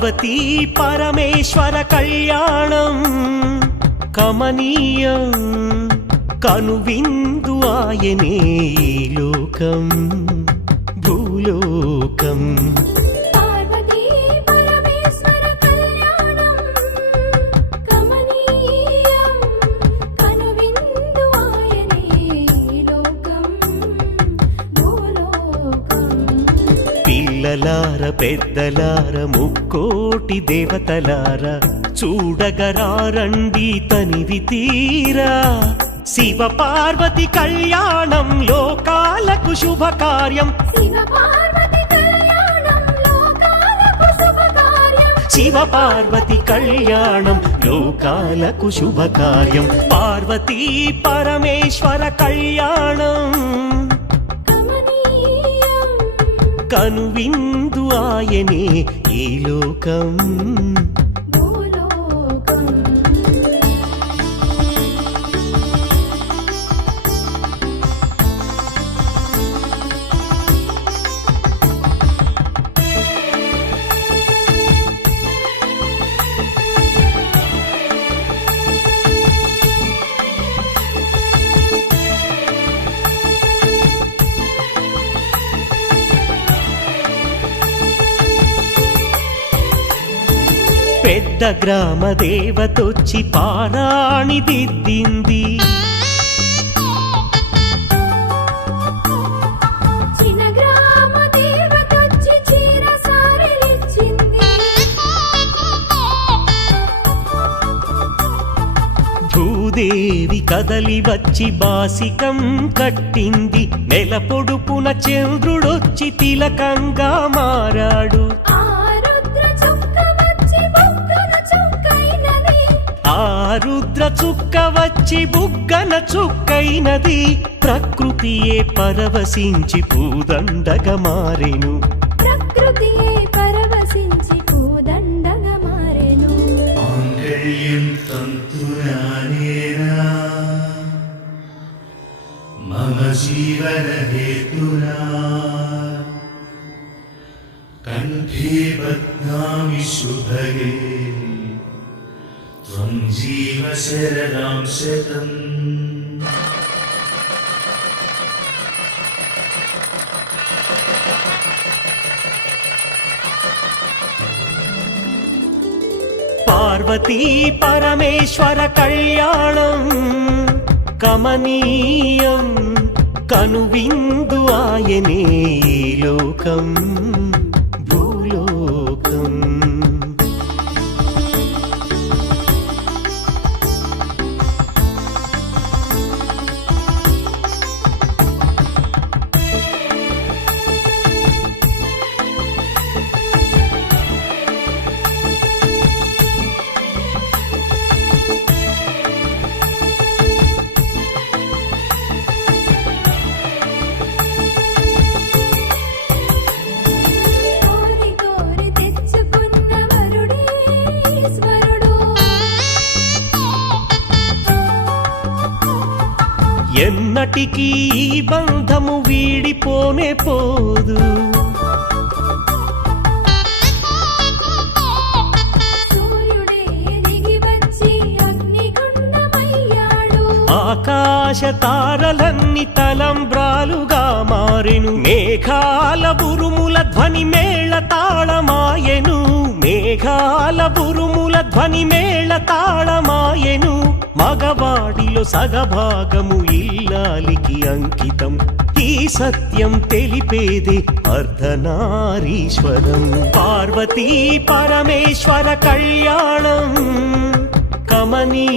పార్వతీ పరమేశ్వర కళ్యాణం కమనీయం కనువిందు ఆయనే ఈ లోకం భూలోకం. పార్వతీ పరమేశ్వర కళ్యాణం కమనీయం కనువిందు ఆయనే ఈ లోకం భూలోకం. పిల్లలార పెద్దలార ముక్కోటి దేవతలార చూడగరారండి తనివి తీరా. శివ పార్వతి కళ్యాణం లోకాలకు శుభకార్యం. శివ పార్వతి కళ్యాణం లోకాలకు శుభకార్యం. శివ పార్వతి కళ్యాణం లోకాలకు శుభకార్యం. పార్వతీ పరమేశ్వర కళ్యాణం కమనీయం కనువిందు ఆయనే ఈ లోకం భూలోకం. పెద్ద గ్రామ దేవతొచ్చి పారాణి దిద్దింది. చిన్న గ్రామ దేవతొచ్చి చీర సారెలిచ్చింది. భూదేవి కదలి వచ్చి బాసికం కట్టింది. నెల పొడుపున చంద్రుడొచ్చి తిలకంగా మారాడు. ఆ రుద్ర చుక్క వచ్చి బుగ్గన చుక్కైనది. ఆ రుద్ర చుక్క వచ్చి బుగ్గన చుక్కైనది. ప్రకృతియే పరవశించి పూదండగా మారెను. ప్రకృతియే పరవశించి పూదండగా మారెను. మాంగళ్యం తంతునానేనా మమ జీవన హేతునా కంఠే బధ్నామి శుభగే త్వం జీవ శరదాం శతం. పార్వతీ పరమేశ్వర కళ్యాణం కమనీయం కనువిందు ఆయనే ఈ లోకం భూలోకం. కోరి కోరి తెచ్చుకున్న వరుడే ఈశ్వరుడు. ఎన్నటికీ ఈ బంధము వీడిపోనే పోదు. సూర్యుడే దిగి వచ్చి అగ్నిగుండమయ్యాడు. ఆకాశ తారలన్నీ తలంబ్రాలుగా మారెను. మేఘాల బురుముల ధ్వని మేళ తాళమాయెను. మేఘాల బురుముల ధ్వని మేళ తాళమాయెను. మగవాడిలో సగభాగము ఇల్లాలికి అంకితం. ఈ సత్యం తెలిపేదే అర్ధనారీశ్వరం. పార్వతీ పరమేశ్వర కళ్యాణం కమనీ